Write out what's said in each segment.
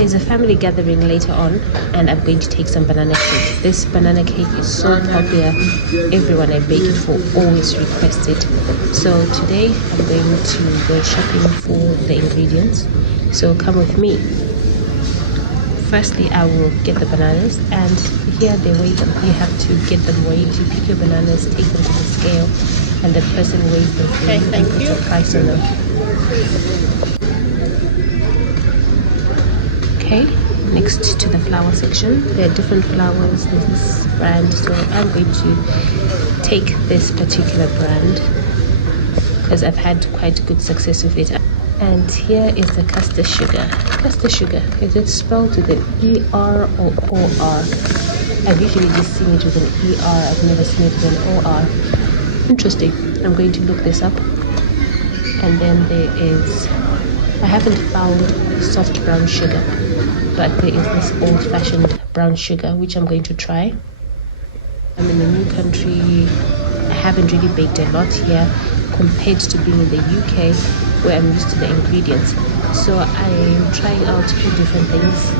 There's a family gathering later on, and I'm going to take some banana cake. This banana cake is so popular. Everyone I bake it for always requests it. So today I'm going to go shopping for the ingredients. So come with me. Firstly, I will get the bananas, and here they weigh them. You have to get them weighed. You pick your bananas, take them to the scale, and the person weighs them for you and puts a price on them. Okay, next to the flour section, there are different flours. There's this brand, so I'm going to take this particular brand because I've had quite good success with it. And here is the caster sugar. Caster sugar, is it spelled with an ER or OR? I've usually just seen it with an ER. I've never seen it with an OR. Interesting. I'm going to look this up. And then there is, I haven't found soft brown sugar, but there is this old-fashioned brown sugar, which I'm going to try. I'm in a new country. I haven't really baked a lot here compared to being in the UK, where I'm used to the ingredients. So I'm trying out a few different things.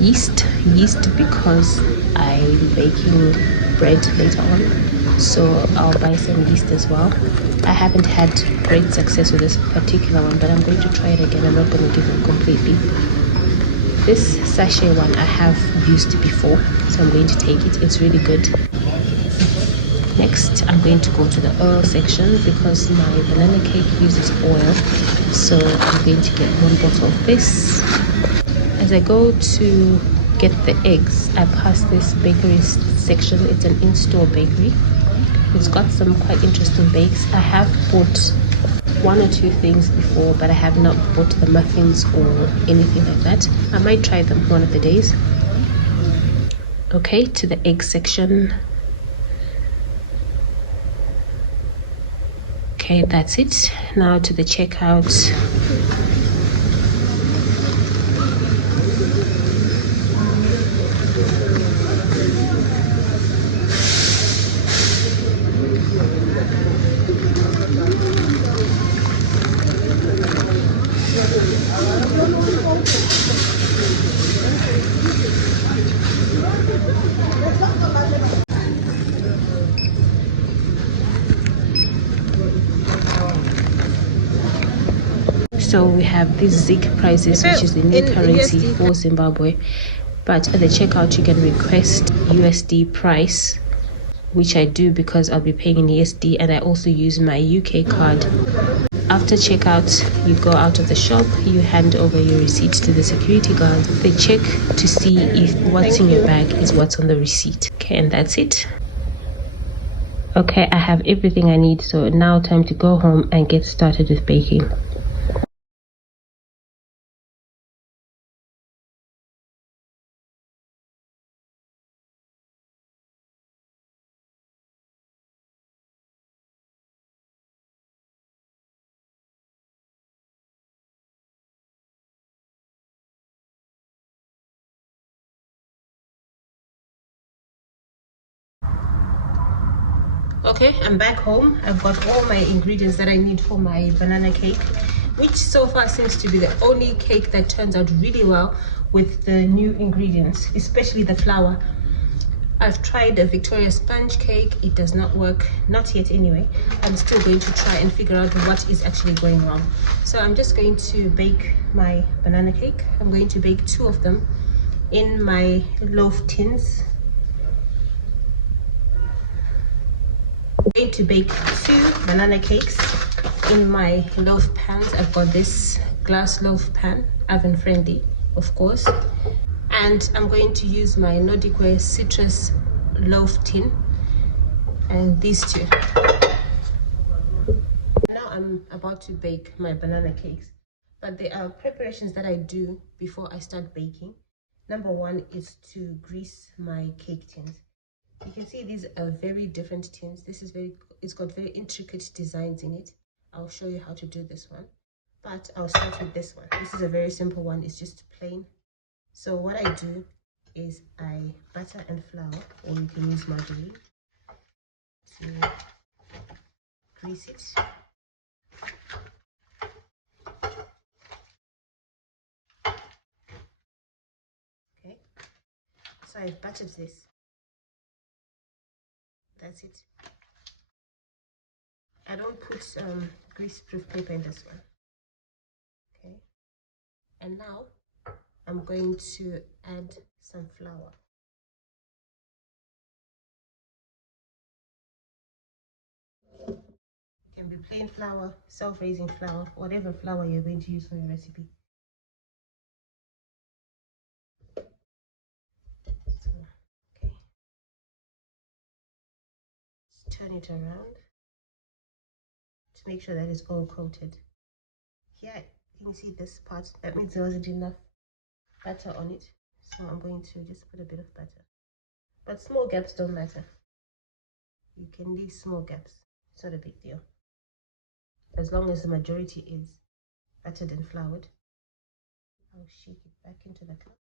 Yeast because I'm baking bread later on, so I'll buy some yeast as well. I haven't had great success with this particular one, but I'm going to try it again. I'm not going to give up completely. This sachet one I have used before, so I'm going to take it. It's really good. Next, I'm going to go to the oil section because my banana cake uses oil, so I'm going to get 1 bottle of this. As I go to get the eggs, I pass this bakery section. It's an in-store bakery. It's got some quite interesting bakes. I have bought 1 or 2 things before, but I have not bought the muffins or anything like that. I might try them one of the days. Okay, to the egg section. Okay, that's it. Now to the checkout. So we have these Zik prices, which is the new currency for Zimbabwe. But at the checkout, you can request USD price, which I do because I'll be paying in USD, and I also use my UK card. After checkout, you go out of the shop, you hand over your receipt to the security guard. They check to see if what's in your bag is what's on the receipt. Okay, and that's it. Okay, I have everything I need, so now time to go home and get started with baking. Okay, I'm back home. I've got all my ingredients that I need for my banana cake, which so far seems to be the only cake that turns out really well with the new ingredients, especially the flour. I've tried a Victoria sponge cake. It does not work, not yet anyway. I'm still going to try and figure out what is actually going wrong. So I'm just going to bake my banana cake. I'm going to bake 2 of them in my loaf tins. I'm going to bake 2 banana cakes in my loaf pans. I've got this glass loaf pan, oven friendly, of course. And I'm going to use my Nordic Way citrus loaf tin and these 2. Now I'm about to bake my banana cakes, but there are preparations that I do before I start baking. Number 1 is to grease my cake tins. You can see these are very different tins. It's got very intricate designs in it. I'll show you how to do this one, but I'll start with this one. This is a very simple one. It's just plain. So what I do is I butter and flour, or you can use margarine, to grease it. So I've buttered this. That's it. I don't put grease-proof paper in this one. Okay. And now I'm going to add some flour. It can be plain flour, self-raising flour, whatever flour you're going to use for your recipe. So, okay. Just turn it around to make sure that it's all coated. Here, you can see this part. That means there wasn't enough butter on it. So I'm going to just put a bit of butter. But small gaps don't matter. You can leave small gaps. It's not a big deal. As long as the majority is buttered and floured. I'll shake it back into the cup.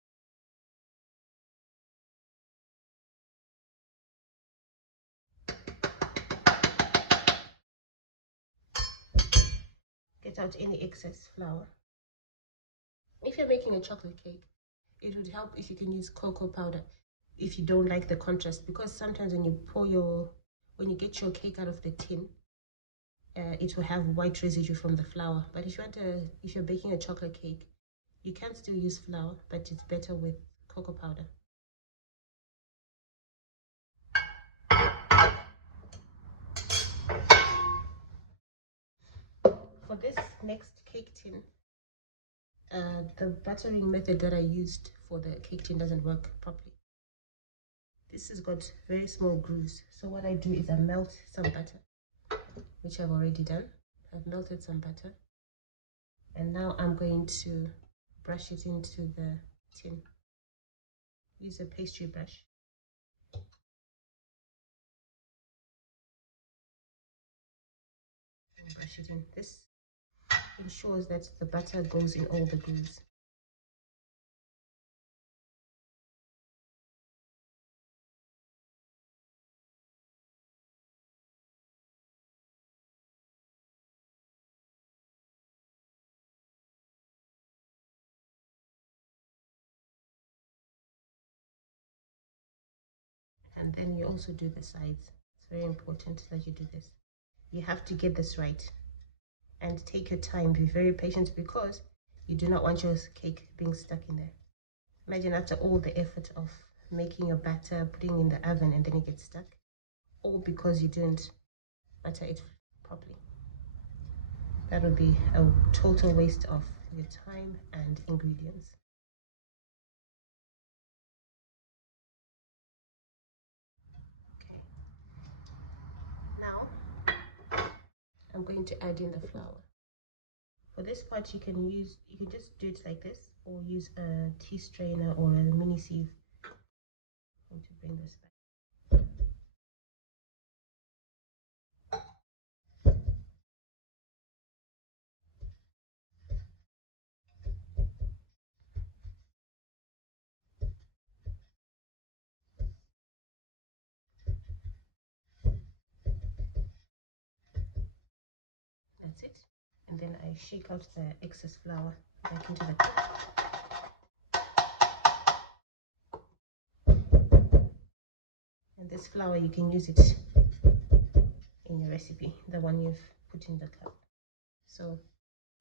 Get out any excess flour. If you're making a chocolate cake, it would help if you can use cocoa powder if you don't like the contrast, because sometimes when you get your cake out of the tin, it will have white residue from the flour. But if you're baking a chocolate cake, you can still use flour, but it's better with cocoa powder. For this next cake tin, the buttering method that I used for the cake tin doesn't work properly. This has got very small grooves. So what I do is I melt some butter, which I've already done. I've melted some butter. And now I'm going to brush it into the tin. Use a pastry brush. And brush it in. This ensures that the butter goes in all the grooves. And then you also do the sides. It's very important that you do this. You have to get this right. And take your time, be very patient, because you do not want your cake being stuck in there. Imagine after all the effort of making your batter, putting in the oven, and then it gets stuck, all because you didn't batter it properly. That would be a total waste of your time and ingredients. Okay. Now I'm going to add in the flour. For this part, you can just do it like this, or use a tea strainer or a mini sieve. I'm going to bring this back. That's it. And then I shake out the excess flour back into the cup. And this flour, you can use it in your recipe, the one you've put in the cup. So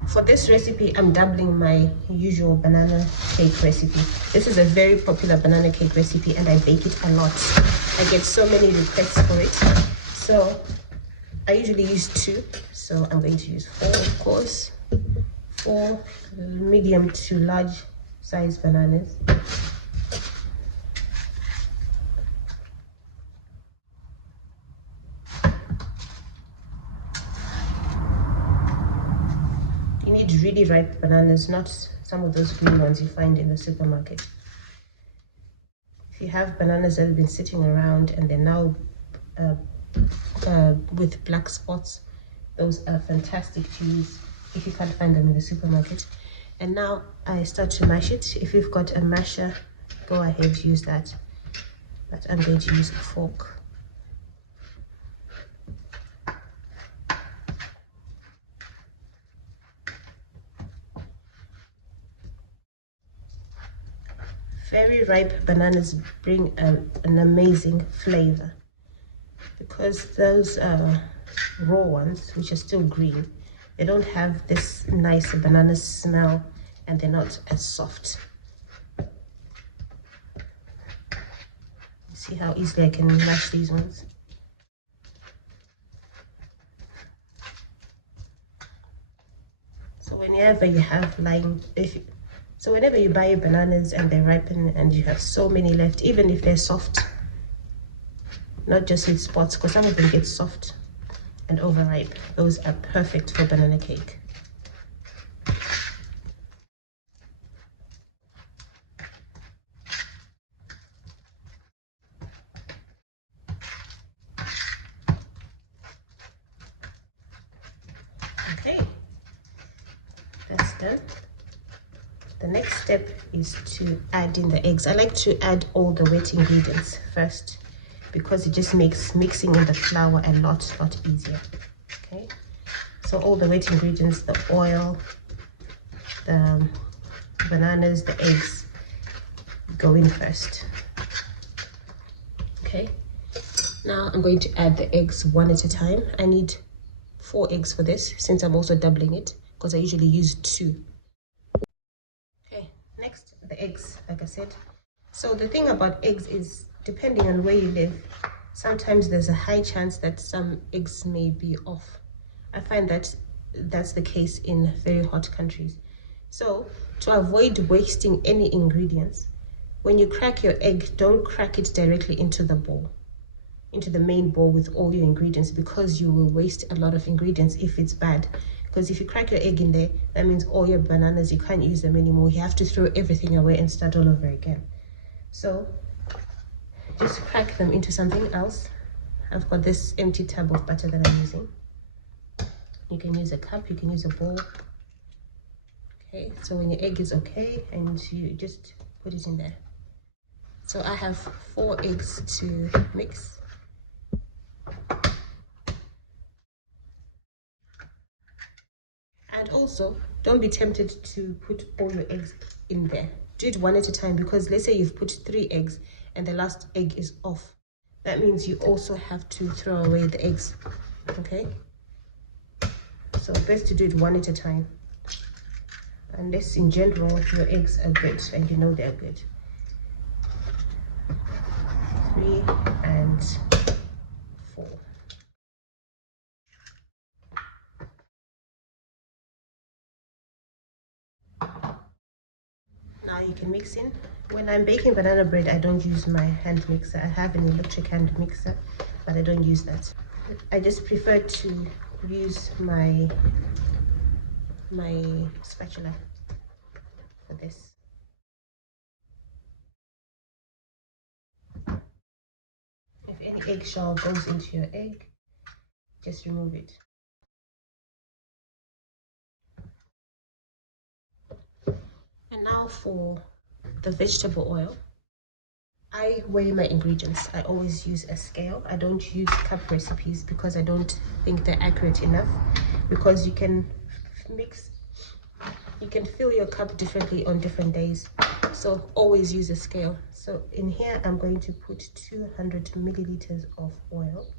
for this recipe, I'm doubling my usual banana cake recipe. This is a very popular banana cake recipe and I bake it a lot. I get so many requests for it. So I usually use 2, so I'm going to use 4, of course. 4 medium to large size bananas. You need really ripe bananas, not some of those green ones you find in the supermarket. If you have bananas that have been sitting around and they're now with black spots, those are fantastic to use if you can't find them in the supermarket. And now I start to mash it. If you've got a masher, go ahead, use that, but I'm going to use a fork. Very ripe bananas bring an amazing flavor, because those raw ones, which are still green, they don't have this nice banana smell, and they're not as soft. See how easily I can mash these ones. So whenever you have whenever you buy bananas and they ripen and you have so many left, even if they're soft, not just with spots, because some of them get soft and overripe, those are perfect for banana cake. Okay, that's done. The next step is to add in the eggs. I like to add all the wet ingredients first, because it just makes mixing in the flour a lot easier. Okay, so all the wet ingredients, the oil, the bananas, the eggs, go in first. Okay, now I'm going to add the eggs one at a time. I need 4 eggs for this, since I'm also doubling it, because I usually use 2. Okay, next, the eggs, like I said. So the thing about eggs is, depending on where you live, sometimes there's a high chance that some eggs may be off. I find that that's the case in very hot countries. So to avoid wasting any ingredients, when you crack your egg, don't crack it directly into the bowl, into the main bowl with all your ingredients, because you will waste a lot of ingredients if it's bad. Because if you crack your egg in there, that means all your bananas, you can't use them anymore. You have to throw everything away and start all over again. So just crack them into something else. I've got this empty tub of butter that I'm using. You can use a cup, you can use a bowl. Okay, so when your egg is okay, and you just put it in there. So I have 4 eggs to mix. And also, don't be tempted to put all your eggs in there. Do it one at a time, because let's say you've put 3 eggs and the last egg is off. That means you also have to throw away the eggs, okay? So best to do it one at a time. Unless in general your eggs are good and you know they're good. 3 and 4. Now you can mix in. When I'm baking banana bread, I don't use my hand mixer. I have an electric hand mixer, but I don't use that. I just prefer to use my spatula for this. If any eggshell goes into your egg, just remove it. And now for the vegetable oil. I weigh my ingredients. I always use a scale. I don't use cup recipes, because I don't think they're accurate enough, because you can fill your cup differently on different days. So always use a scale. So in here, I'm going to put 200 milliliters of oil.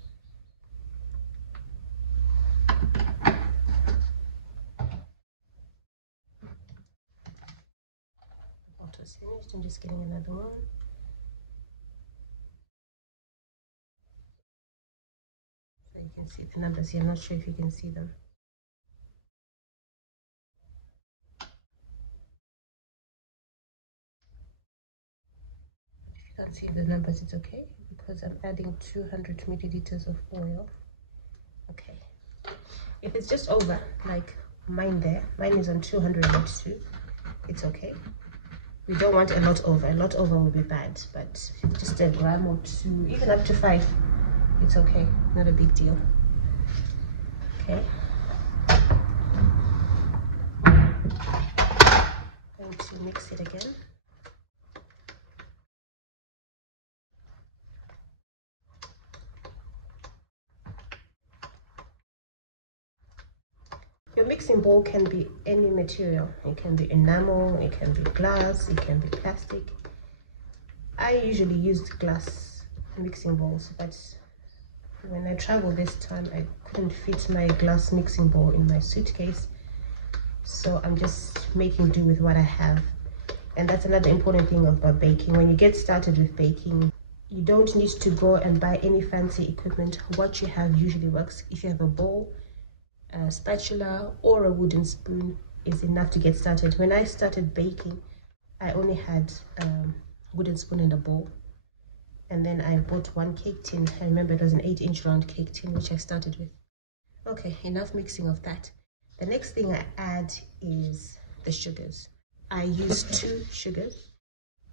Bottle's finished. I'm just getting another one. So you can see the numbers here. I'm not sure if you can see them. If you can't see the numbers, it's okay, because I'm adding 200 milliliters of oil. Okay. If it's just over, like mine there, mine is on 202, it's okay. We don't want a lot over. A lot over will be bad, but just a gram or 2, even up to 5, it's okay. Not a big deal. Okay. Going to mix it again. Your mixing bowl can be any material. It can be enamel, it can be glass, it can be plastic. I usually used glass mixing bowls, but when I traveled this time, I couldn't fit my glass mixing bowl in my suitcase. So I'm just making do with what I have. And that's another important thing about baking. When you get started with baking, you don't need to go and buy any fancy equipment. What you have usually works. If you have a bowl, a spatula, or a wooden spoon is enough to get started. When I started baking, I only had a wooden spoon and a bowl. And then I bought one cake tin. I remember it was an 8-inch round cake tin, which I started with. Okay, enough mixing of that. The next thing I add is the sugars. I use 2 sugars,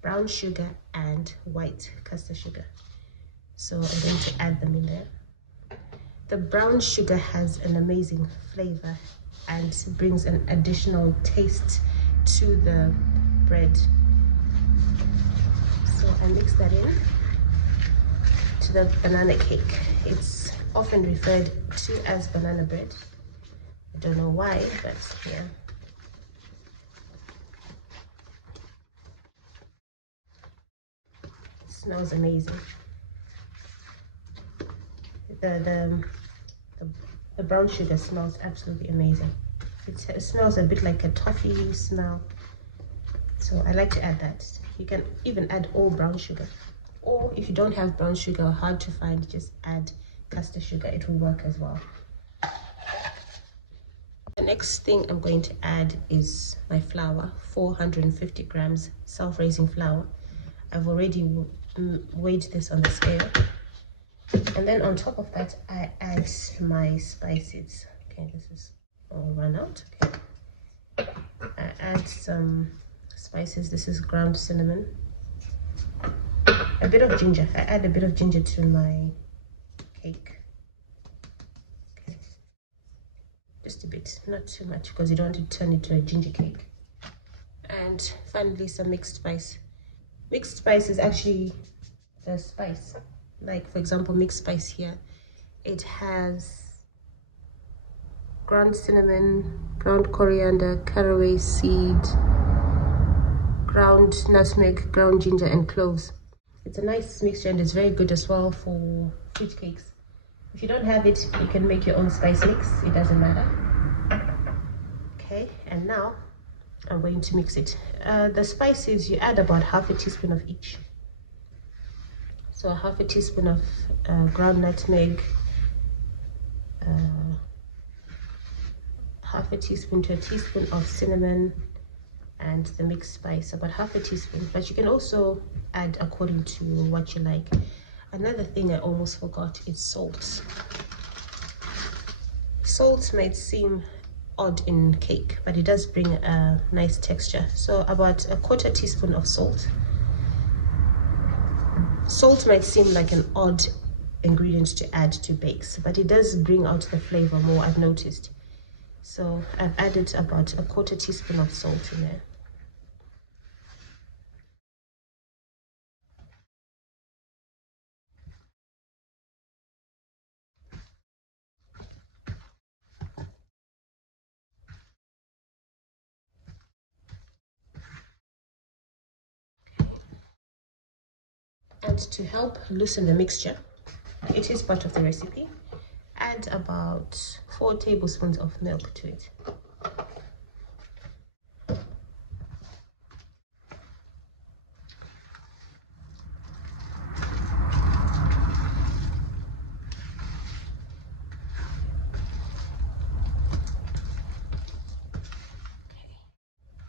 brown sugar and white caster sugar. So I'm going to add them in there. The brown sugar has an amazing flavor and brings an additional taste to the bread. So I mix that in to the banana cake. It's often referred to as banana bread. I don't know why, but yeah. It smells amazing. The brown sugar smells absolutely amazing. It smells a bit like a toffee smell. So I like to add that. You can even add all brown sugar. Or if you don't have brown sugar or hard to find, just add caster sugar. It will work as well. The next thing I'm going to add is my flour, 450 grams self-raising flour. I've already weighed this on the scale. And then on top of that, I add my spices. Okay, this is all run out. Okay. I add some spices. This is ground cinnamon. A bit of ginger. I add a bit of ginger to my cake. Okay. Just a bit, not too much, because you don't want to turn it to a ginger cake. And finally, some mixed spice. Mixed spice is actually the spice. Like, for example, mixed spice here. It has ground cinnamon, ground coriander, caraway seed, ground nutmeg, ground ginger, and cloves. It's a nice mixture and it's very good as well for fruit cakes. If you don't have it, you can make your own spice mix. It doesn't matter. Okay, and now I'm going to mix it. The spices, you add about half a teaspoon of each. So half a teaspoon of ground nutmeg, half a teaspoon to a teaspoon of cinnamon, and the mixed spice, about half a teaspoon. But you can also add according to what you like. Another thing I almost forgot is salt. Salt might seem odd in cake, but it does bring a nice texture. So about a quarter teaspoon of salt. Salt might seem like an odd ingredient to add to bakes, but it does bring out the flavor more, I've noticed. So I've added about a quarter teaspoon of salt in there. And to help loosen the mixture, it is part of the recipe, add about 4 tablespoons of milk to it.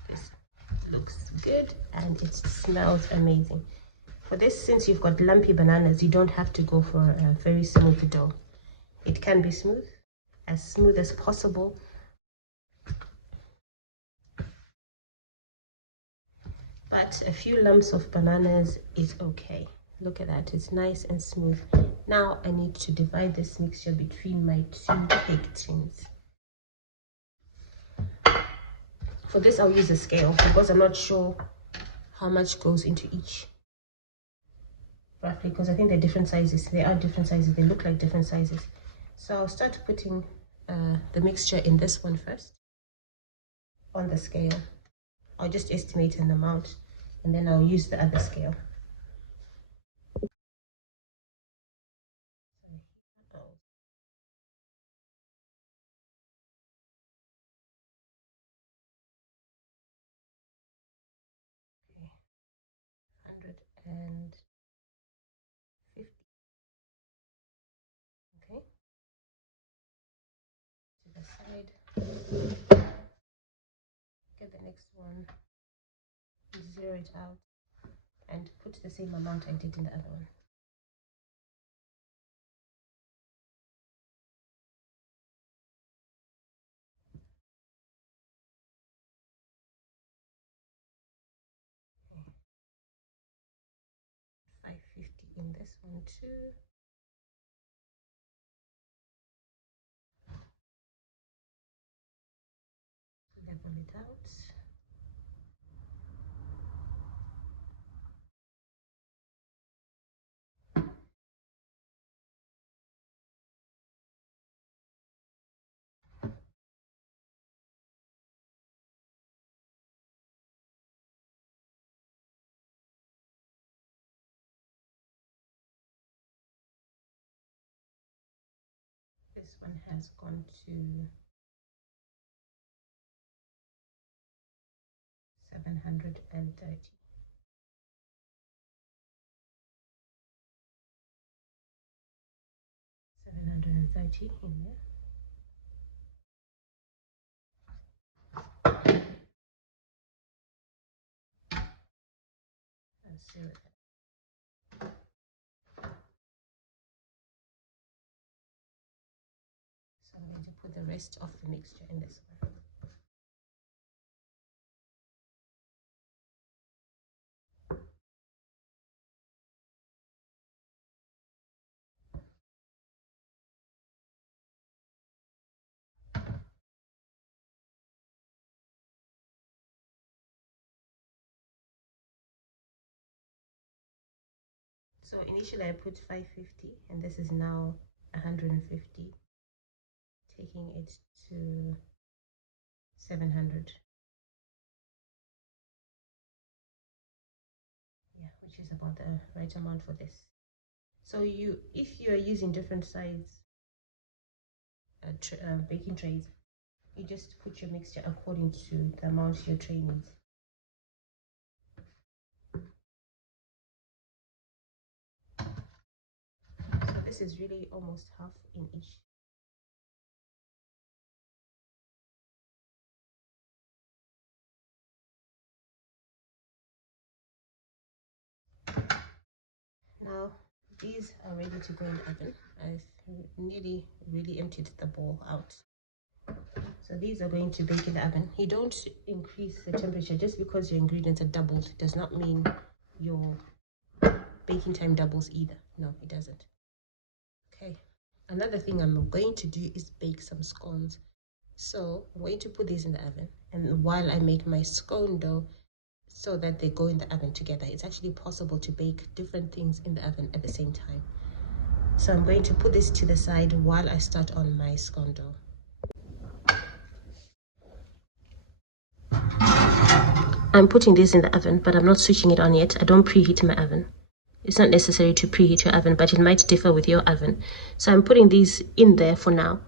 This looks good and it smells amazing. For this, since you've got lumpy bananas, you don't have to go for a very smooth dough. It can be smooth as possible. But a few lumps of bananas is okay. Look at that, it's nice and smooth. Now I need to divide this mixture between my 2 cake tins. For this, I'll use a scale because I'm not sure how much goes into each. Roughly, because I think they're different sizes. They are different sizes. They look like different sizes. So I'll start putting the mixture in this one first on the scale. I'll just estimate an amount and then I'll use the other scale. and 50. Okay, to the side. Get the next one, zero it out, and put the same amount I did in the other one. Okay. 550 in this one too. Level it out. This one has gone to 730. 730 in there. Let's see what that. So I'm going to put the rest of the mixture in this one. So initially I put 550 and this is now 150, taking it to 700. Yeah, which is about the right amount for this. So if you are using different size baking trays, you just put your mixture according to the amount your tray needs. So this is really almost half in each. Now these are ready to go in the oven. I've nearly really emptied the bowl out. So these are going to bake in the oven. You don't increase the temperature just because your ingredients are doubled. It does not mean your baking time doubles either. No, it doesn't. Okay. Another thing I'm going to do is bake some scones. So I'm going to put these in the oven, and while I make my scone dough so that they go in the oven together, it's actually possible to bake different things in the oven at the same time. So I'm going to put this to the side while I start on my scone dough. I'm putting this in the oven, but I'm not switching it on yet. I don't preheat my oven. It's not necessary to preheat your oven, but it might differ with your oven. So I'm putting these in there for now,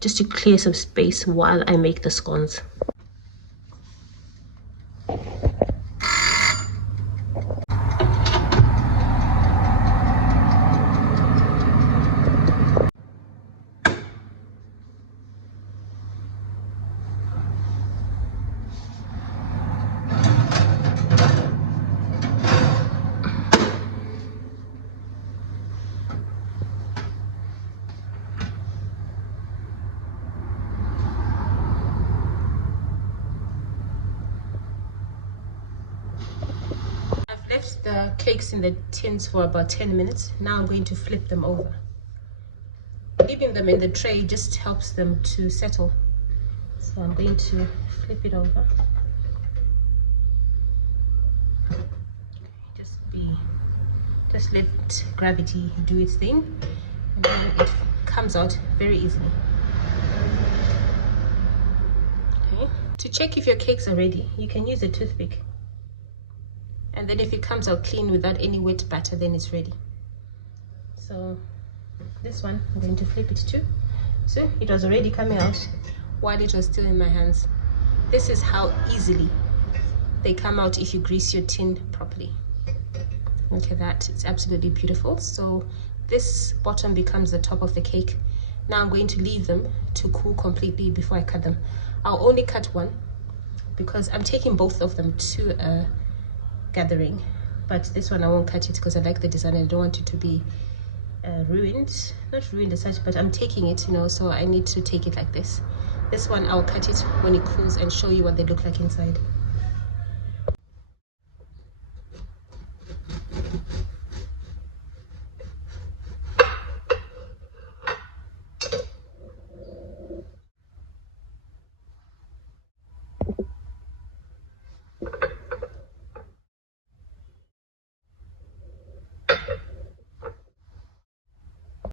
just to clear some space while I make the scones. I've left the cakes in the tins for about 10 minutes. Now I'm going to flip them over. Leaving them in the tray just helps them to settle. So I'm going to flip it over. Just let gravity do its thing, and then it comes out very easily. Okay. To check if your cakes are ready, you can use a toothpick. And then if it comes out clean without any wet batter, then it's ready. So this one, I'm going to flip it too. So it was already coming out while it was still in my hands. This is how easily they come out if you grease your tin properly. Look at that, it's absolutely beautiful. So this bottom becomes the top of the cake. Now I'm going to leave them to cool completely before I cut them. I'll only cut one because I'm taking both of them to a gathering, but this one I won't cut it because I like the design and I don't want it to be ruined. Not ruined as such, but I'm taking it, you know, so I need to take it like this. This one I'll cut it when it cools and show you what they look like inside.